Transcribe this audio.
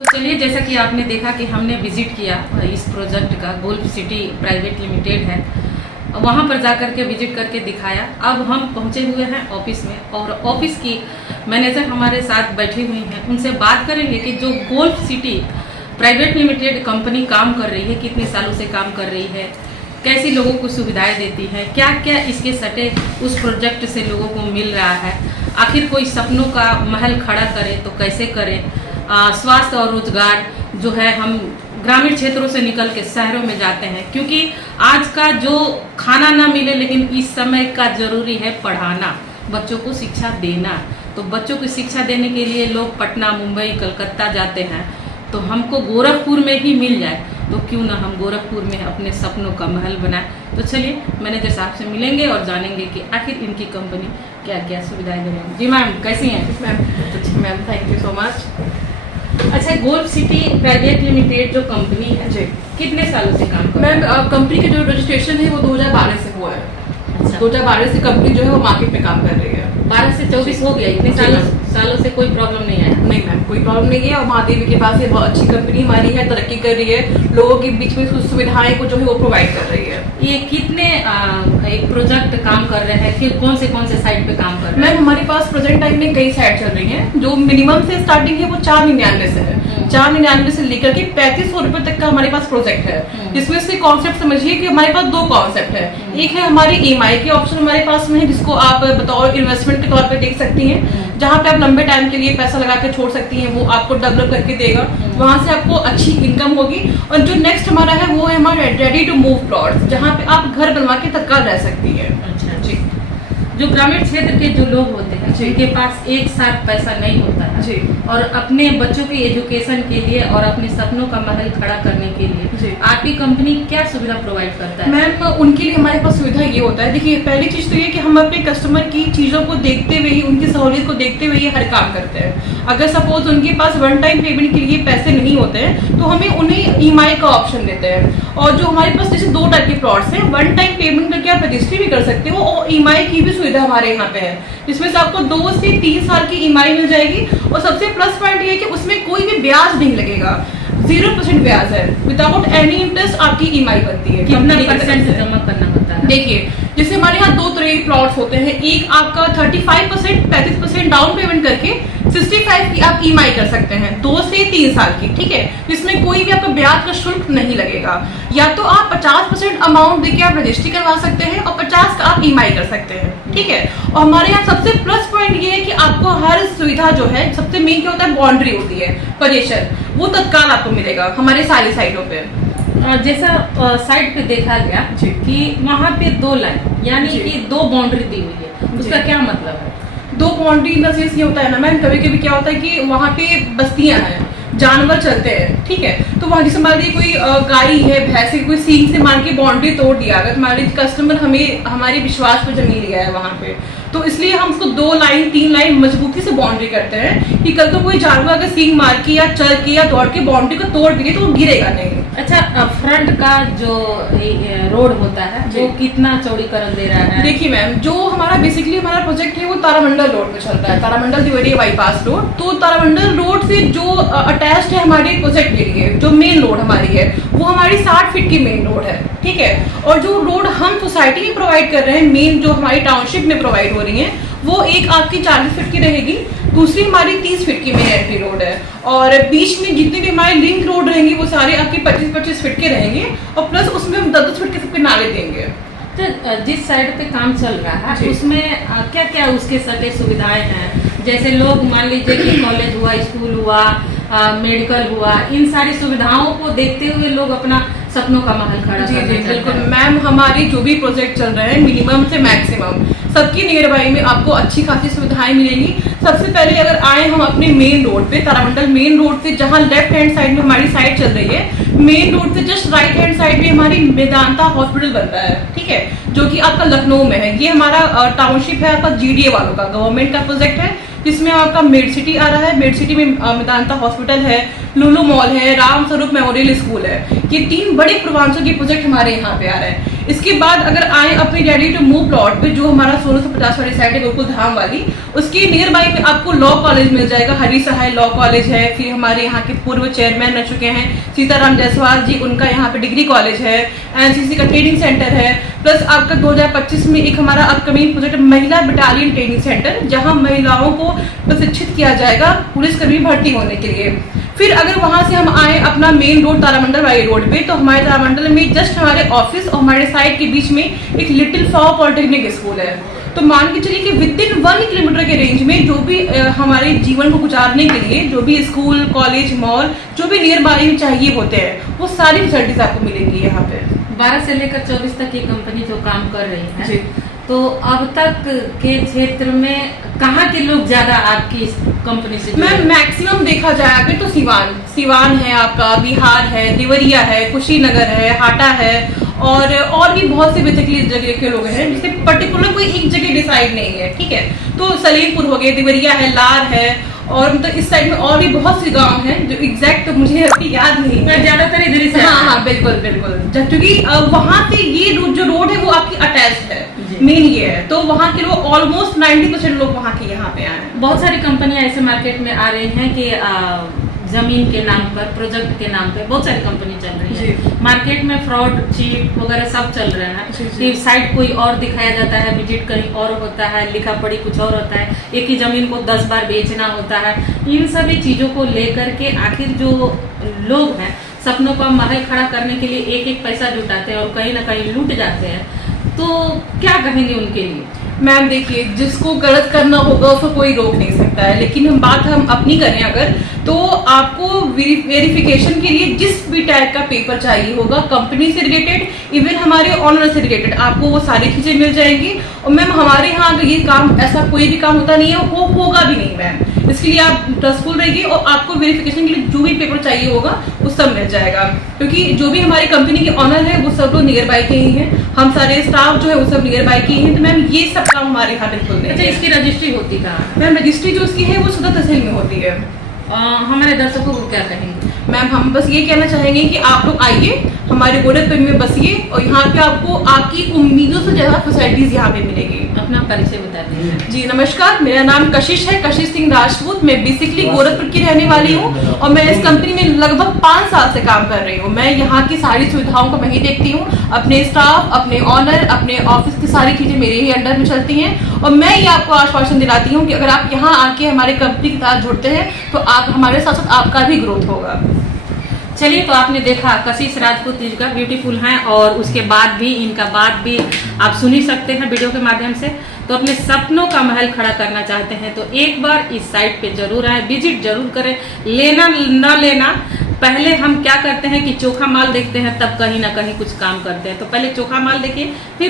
तो चलिए, जैसा कि आपने देखा कि हमने विजिट किया इस प्रोजेक्ट का, गोल्फ सिटी प्राइवेट लिमिटेड है, वहाँ पर जाकर के विजिट करके दिखाया। अब हम पहुँचे हुए हैं ऑफिस में और ऑफिस की मैनेजर हमारे साथ बैठी हुई हैं। उनसे बात करेंगे कि जो golf city private limited company काम कर रही है, कितने सालों से काम कर रही है, कैसी लोगों को सुविधाएं देती है, क्या क्या इसके सटे उस प्रोजेक्ट से लोगों को मिल रहा है, आखिर कोई सपनों का महल खड़ा करे तो कैसे करे, स्वास्थ्य और रोजगार जो है, हम ग्रामीण क्षेत्रों से निकल के शहरों में जाते हैं, क्योंकि आज का जो खाना ना मिले, लेकिन इस समय का जरूरी है पढ़ाना, बच्चों को शिक्षा देना। तो बच्चों को शिक्षा देने के लिए लोग पटना, मुंबई, कलकत्ता जाते हैं, तो हमको गोरखपुर में ही मिल जाए तो क्यों ना हम गोरखपुर में अपने सपनों का महल बनाएं। तो चलिए मैनेजर साहब से मिलेंगे और जानेंगे कि आखिर इनकी कंपनी क्या क्या सुविधाएं दे रही है। जी मैम, कैसी हैं? Ma'am ma'am thank you so much. अच्छा, गोल्फ सिटी प्राइवेट लिमिटेड जो कंपनी है जी, कितने सालों से काम कर रही है? मैम कंपनी की जो रजिस्ट्रेशन है वो 2012 से हुआ है। अच्छा, 2012 से कंपनी जो है वो मार्केट में काम कर रही है। 12 से 24 हो गया, इतने सालों से कोई प्रॉब्लम नहीं आया? नहीं मैम, कोई प्रॉब्लम नहीं है। और महादेवी के पास ये बहुत अच्छी कंपनी हमारी है, तरक्की कर रही है, लोगों के बीच में कुछ सुविधाएं को जो है वो प्रोवाइड कर रही है। ये कितने एक प्रोजेक्ट काम कर रहे हैं, फिर कौन से साइट पे काम कर रहे हैं? मैम हमारे पास प्रेजेंट टाइम में कई साइट चल रही हैं। जो मिनिमम से स्टार्टिंग है वो 499 से है। 499 से लेकर के 3500 रुपए तक का हमारे पास प्रोजेक्ट है, जिसमें से कॉन्सेप्ट समझिए कि हमारे पास दो कॉन्सेप्ट है। एक है हमारे EMI के ऑप्शन हमारे पास में है, जिसको आप बतौर इन्वेस्टमेंट के तौर पे देख सकती हैं, जहाँ पे आप लंबे टाइम के लिए पैसा लगा के छोड़ सकती हैं, वो आपको डेवलप करके देगा, वहां से आपको अच्छी इनकम होगी। और जो नेक्स्ट हमारा है वो है हमारा रेडी टू मूव प्लॉट्स, जहाँ पे आप घर बनवा के तत्काल रह सकती है। अच्छा जी। जो ग्रामीण क्षेत्र के जो लोग होते हैं जिनके पास एक साथ पैसा नहीं होता है जी, और अपने बच्चों के एजुकेशन के लिए और अपने सपनों का महल खड़ा करने के जी। लिए आपकी कंपनी क्या सुविधा प्रोवाइड करता है? मैम उनके लिए हमारे पास सुविधा ये होता है, देखिए पहली चीज तो ये कि हम अपने कस्टमर की चीजों को देखते हुए ही, उनकी सहूलियत को देखते हुए ही हर काम करते हैं। अगर सपोज उनके पास वन टाइम पेमेंट के लिए पैसे नहीं होते हैं तो हमें उन्हें EMI का ऑप्शन देते हैं। और जो हमारे पास जैसे दो टाइप के प्लॉट्स हैं, वन टाइम पेमेंट करके आप रजिस्ट्री भी कर सकते हो और EMI की भी सुविधा हमारे यहाँ पे है, जिसमें से आपको 2 से 3 साल की EMI मिल जाएगी। और सबसे प्लस पॉइंट ये है कि उसमें कोई भी ब्याज नहीं लगेगा, 0% ब्याज है, विदाउट एनी इंटरेस्ट आपकी EMI बनती है। कितना परसेंट जमा करना होता है? देखिए जैसे हमारे यहाँ दो तरह के प्लॉट्स होते हैं, एक आपका 35% 35% डाउन पेमेंट करके 65 की आप EMI कर सकते हैं 2 से 3 साल की, ठीक है, जिसमें कोई भी आपका ब्याज का शुल्क नहीं लगेगा। या तो आप 50% अमाउंट देके आप रजिस्ट्री करवा सकते हैं और 50 का आप EMI कर सकते हैं, ठीक है। और हमारे यहाँ सबसे प्लस पॉइंट ये है कि आपको हर सुविधा जो है, सबसे मेन क्या होता है, बाउंड्री होती है, पोजीशन, वो तत्काल आपको मिलेगा हमारे सारी साइटों पे। जैसा साइड पे देखा गया कि वहाँ पे 2 लाइन यानी कि 2 बाउंड्री दी हुई है, उसका क्या मतलब है? 2 बाउंड्री इन द सेंस ये होता है ना मैम, कभी कभी क्या होता है कि वहाँ पे बस्तियां हैं, जानवर चलते हैं, ठीक है, तो वहाँ जैसे मान लीजिए कोई गाय है, भैंस है, कोई सींग से मार के बाउंड्री तोड़ दिया, अगर हमारे कस्टमर हमें हमारे विश्वास पर जमीन लिया है वहाँ पे, तो इसलिए हम उसको 2 लाइन 3 लाइन मजबूती से बाउंड्री करते हैं कि कल तो कोई जानवर अगर सींग मार के या चल के या दौड़ के बाउंड्री को तोड़ भी दे तो वो गिरेगा नहीं। अच्छा, फ्रंट का जो रोड होता है वो कितना चौड़ीकरण दे रहा है? देखिए मैम, जो हमारा बेसिकली हमारा प्रोजेक्ट है वो तारामंडल रोड पे चलता है, तारामंडल देवरिया बाईपास रोड। तो तारामंडल रोड से जो अटैच्ड है हमारे प्रोजेक्ट के लिए, जो मेन रोड हमारी है वो हमारी 60 फीट की मेन रोड है, ठीक है। और जो रोड हम सोसाइटी में प्रोवाइड कर रहे हैं, मेन जो हमारी टाउनशिप में प्रोवाइड हो रही है, वो एक आपकी 40 फीट की रहेगी, दूसरी हमारी 30 फीट की मेन एंट्री रोड है, और बीच में जितने भी हमारे लिंक रोड रहेंगे वो सारे आपके 25-25 फीट के रहेंगे, और प्लस उसमें हम 10-10 फीट के सबके नाले देंगे। तो जिस साइड पे काम चल रहा है उसमें क्या क्या उसके सटे सुविधाएं हैं? जैसे लोग मान लीजिए कि कॉलेज हुआ, स्कूल हुआ, मेडिकल हुआ, इन सारी सुविधाओं को देखते हुए लोग अपना सपनों का महल खड़ा करना चाहते हैं। बिल्कुल मैम, हमारे जो भी प्रोजेक्ट चल रहे हैं मिनिमम से मैक्सिमम सबकी नियर बाई में आपको अच्छी खासी सुविधाएं मिलेंगी। सबसे पहले अगर आए हम अपने मेन रोड पे, तारामंडल मेन रोड से, जहां लेफ्ट हैंड साइड में हमारी साइट चल रही है, मेन रोड से जस्ट राइट हैंड साइड में हमारी मेदांता हॉस्पिटल बन रहा है, ठीक है, जो कि आपका लखनऊ में है। ये हमारा टाउनशिप है आपका GDA वालों का, गवर्नमेंट का प्रोजेक्ट है, जिसमें आपका मेड सिटी आ रहा है। मेड सिटी में मेदांता हॉस्पिटल है, लुलु मॉल है, राम स्वरूप मेमोरियल स्कूल है। ये 3 बड़े पूर्वांचल के प्रोजेक्ट हमारे यहाँ पे आ रहे हैं। इसके बाद अगर आए अपने रेडी टू मूव प्लॉट पे, जो हमारा 1650 वाली साइड है गोकुल धाम वाली, उसके नियर बाई में आपको लॉ कॉलेज मिल जाएगा। हरी सहाय लॉ कॉलेज है, फिर हमारे यहाँ के पूर्व चेयरमैन रह चुके हैं सीताराम जायसवाल जी, उनका यहाँ पे डिग्री कॉलेज है, एनसीसी का ट्रेनिंग सेंटर है, प्लस आपका 2025 में एक हमारा अपकमिंग प्रोजेक्ट महिला बटालियन ट्रेनिंग सेंटर, जहाँ महिलाओं को प्रशिक्षित किया जाएगा पुलिसकर्मी भर्ती होने के लिए। फिर अगर वहां से हम आए अपना मेन रोड तारामंडल वाली रोड पे, तो हमारे तारामंडल में जस्ट हमारे ऑफिस और हमारे साइड के बीच में एक लिटिल फ्लावर पॉलिटेक्निक स्कूल है। तो मान के चलिए कि विद इन 1 किलोमीटर के रेंज में जो भी हमारे जीवन को गुजारने के लिए जो भी स्कूल, कॉलेज, मॉल, जो भी नियर बाई में चाहिए होते हैं, वो सारी फैसिलिटीज आपको मिलेंगी यहाँ पे। 12 से लेकर 24 तक ये कंपनी जो काम कर रही है, तो अब तक के क्षेत्र में कहाँ के लोग ज्यादा आपकी इस कंपनी से? मैम मैक्सिमम देखा जाए अगर तो सिवान है, आपका बिहार है, देवरिया है, कुशीनगर है, हाटा है, और भी बहुत से बेसिकली जगह के लोग हैं, जिससे पर्टिकुलर कोई एक जगह डिसाइड नहीं है, ठीक है। तो सलेमपुर हो गया, देवरिया है, लार है, और मतलब इस साइड में और भी बहुत से गांव हैं जो एग्जैक्ट तो मुझे अभी याद नहीं है, ज्यादातर इधर ही से। हाँ, बिल्कुल क्योंकि वहाँ पे ये जो रोड है वो आपकी अटैच्ड है, मेन ये है, तो वहाँ के लोग ऑलमोस्ट 90% लोग वहाँ के यहाँ पे आए हैं। बहुत सारी कंपनियां ऐसे मार्केट में आ रही हैं कि जमीन के नाम पर, प्रोजेक्ट के नाम पे बहुत सारी कंपनी चल रही है मार्केट में। फ्रॉड, चीट वगैरह सब चल रहे हैं कि साइट कोई और दिखाया जाता है, विजिट कहीं और होता है, लिखा पढ़ी कुछ और होता है, एक ही जमीन को 10 बार बेचना होता है। इन सभी चीजों को लेकर के आखिर जो लोग हैं सपनों का महल खड़ा करने के लिए एक एक पैसा जुटाते हैं और कहीं ना कहीं लूट जाते हैं, तो क्या कहेंगे उनके लिए? मैम देखिए, जिसको गलत करना होगा उसको कोई रोक नहीं सकता है, लेकिन हम अपनी करें अगर, तो आपको वेरिफिकेशन के लिए जिस भी टाइप का पेपर चाहिए होगा, कंपनी से रिलेटेड, इवन हमारे ऑनर से रिलेटेड, आपको वो सारी चीजें मिल जाएंगी। और मैम हमारे यहाँ अगर ये काम, ऐसा कोई भी काम होता नहीं है, होगा भी नहीं मैम, इसके लिए आप ट्रस्टफुल रहिए और आपको वेरिफिकेशन के लिए जो भी पेपर चाहिए होगा वो सब मिल जाएगा, क्योंकि जो भी हमारी कंपनी के ऑनर है वो सब लोग नियर बाई के ही हैं, हम सारे स्टाफ जो है वो सब नियर बाई के ही हैं। तो मैम ये सब काम हमारे यहाँ बिल्कुल नहीं। अच्छा, इसकी रजिस्ट्री होती कहाँ? मैम रजिस्ट्री जो उसकी है वो सदर तहसील में होती है। हमारे दर्शकों को क्या कहेंगे? मैम हम बस ये कहना चाहेंगे कि आप लोग आइए, हमारे गोरखपुर में बसिए, और यहाँ पे आपको आपकी उम्मीदों से ज्यादा फैसिलिटीज यहाँ पे मिलेगी। अपना परिचय बता दीजिए। जी नमस्कार, मेरा नाम कशिश है, कशिश सिंह राजपूत। मैं बेसिकली गोरखपुर की रहने वाली हूँ और मैं इस कंपनी में लगभग 5 साल से काम कर रही हूँ। मैं यहाँ की सारी सुविधाओं को मैं ही देखती हूँ, अपने स्टाफ, अपने ऑनर, अपने ऑफिस की सारी चीजें मेरे ही अंडर में चलती हैं, और मैं ये आपको आश्वासन दिलाती हूँ कि अगर आप यहाँ आके हमारे कंपनी के साथ जुड़ते हैं तो आप हमारे साथ साथ आपका भी ग्रोथ होगा। चलिए, तो आपने देखा कशिश राजपूत जी का ब्यूटीफुल हैं, और उसके बाद भी इनका बात भी आप सुन ही सकते हैं वीडियो के माध्यम से। तो अपने सपनों का महल खड़ा करना चाहते हैं तो एक बार इस साइट पे जरूर आए, विजिट जरूर करें। लेना न लेना, पहले हम क्या करते हैं कि चोखा माल देखते हैं, तब कहीं ना कहीं कुछ काम करते हैं। तो पहले चोखा माल देखिए, फिर